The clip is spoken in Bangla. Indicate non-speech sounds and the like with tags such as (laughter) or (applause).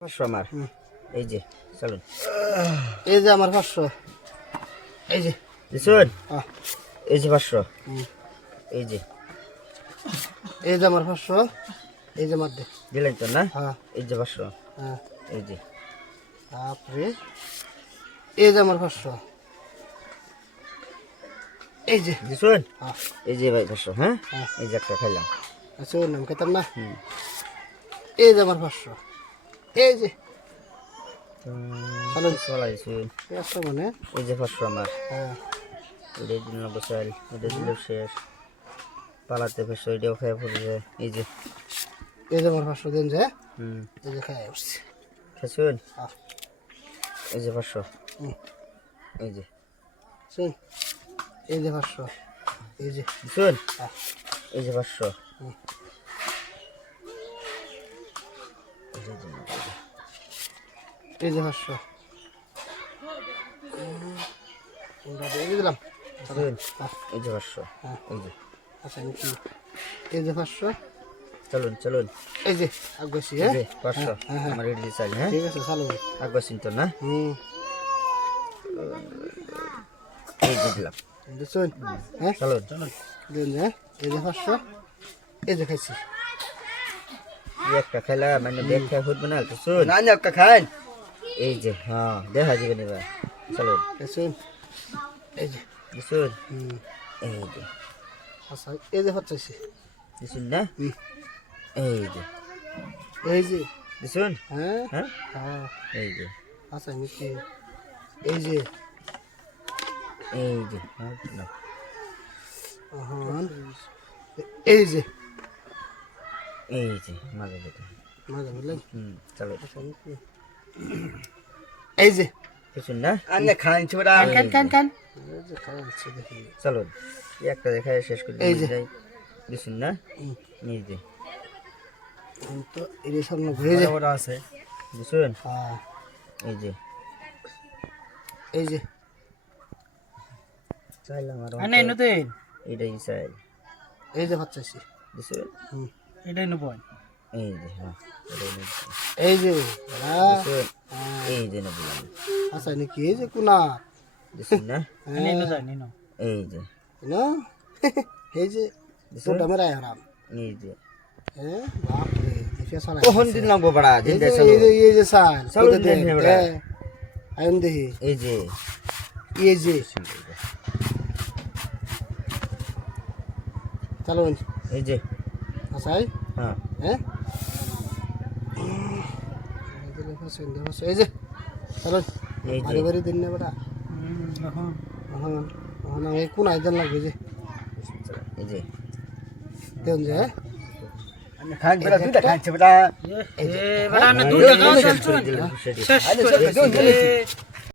পাঁচশো আমার। এই যে চলুন। এই যে আমার পাঁচশো। এই যে। দিছুন এই যে পাঁচশো। এই যে। এই যে আমার পাঁচশো। এই যে মার দে। দিলেন তো না? হ্যাঁ। এই যে পাঁচশো। হ্যাঁ। এই যে। তারপরে এই যে আমার পাঁচশো। এই যে। দিছুন হ্যাঁ। এই যে ভাই পাঁচশো হ্যাঁ? হ্যাঁ। এই যে একটা খাইলাম। আচ্ছা নাম খেতাম না? এই যে আমার পাঁচশো। এই যে। মানে? এই যে পাঁচশো আমার। হ্যাঁ। দিল না দিল শেষ। পালাতে ফেসো এটাও খেয়ে পড়েছে এই যে। এই যে আমার পাঁচশো দিন যে। এই যে এই যে পাঁচশো। এই যে। শুন এই যে পাঁচশো। এই যে। দিছুন এই যে পাঁচশো। হুম। এই যে। এই পাঁচশো দিয়ে দিলাম। এই যে পাঁচশো হ্যাঁ। এই যে। আচ্ছা এই যে পাঁচশো চলুন চলুন। এই যে এই হ্যাঁ পাঁচশো হ্যাঁ, হ্যাঁ। আমার এটি চাই হ্যাঁ? ঠিক আছে চালু। আগাছেন তো না? হুম। এই যে দিলাম। দেখুন হ্যাঁ? চলুন। চলুন দিন যে এই যে পাঁচশো এই যে খাইছি। একটা খেলা মানে ব্যাগ খেয়ে ফুটবো না তো শুন না একটা খান এই যে হ্যাঁ দেখা যাবে এবার। চলুন দেখুন এই যে শুন এই যে। আচ্ছা এই যে হচ্ছে দিছুন না? এই যে। এই যে। দিছুন হ্যাঁ? হ্যাঁ? হ্যাঁ। এই যে। আচ্ছা নাকি এই যে। এই যে হ্যাঁ এই যে। এই যে মাঝে বুঝলেন হুম চলো। আচ্ছা (clears throat) এই যে। দিছুন না? আনে খান ছোড়া কান কান কান। এই যে খাওয়া হচ্ছে দেখি। চলুন এই একটা দেখা শেষ করে। এই যে। যাই। দিছুন না? এই যে। তো এই যে স্বর্ণ ঘুরে যে। আছে। দিছুন হ্যাঁ। এই যে। এই যে। চাইলাম আর আনে নতুন। এটাই চাই। এই যে হচ্ছে দিছুন হুম। এটাই নেব এই যে হ্যাঁ এই যে। এই যে না বললাম আচ্ছা নাকি এই যে কোনা দিছুন না? আনে নো। নিনো এই যে। না? এই যে দিছুন তোটা মেরা হারাম। এই যে। হ্যাঁ বাপ রে দেখে চলা দিন লাগবো বড়া? এই যে এই যে এই যে সাল চলো কোথা দিন দেখ, আইন দেখি। এই যে। এই যে। চলো এই যে। আচ্ছা হ্যাঁ। হ্যাঁ। এই যে চলো বাড়ি বাড়ি দিন না বেটা। এখন এই কোন আইজন লাগবে যে? এই যে। দেন যে হ্যাঁ? বেটা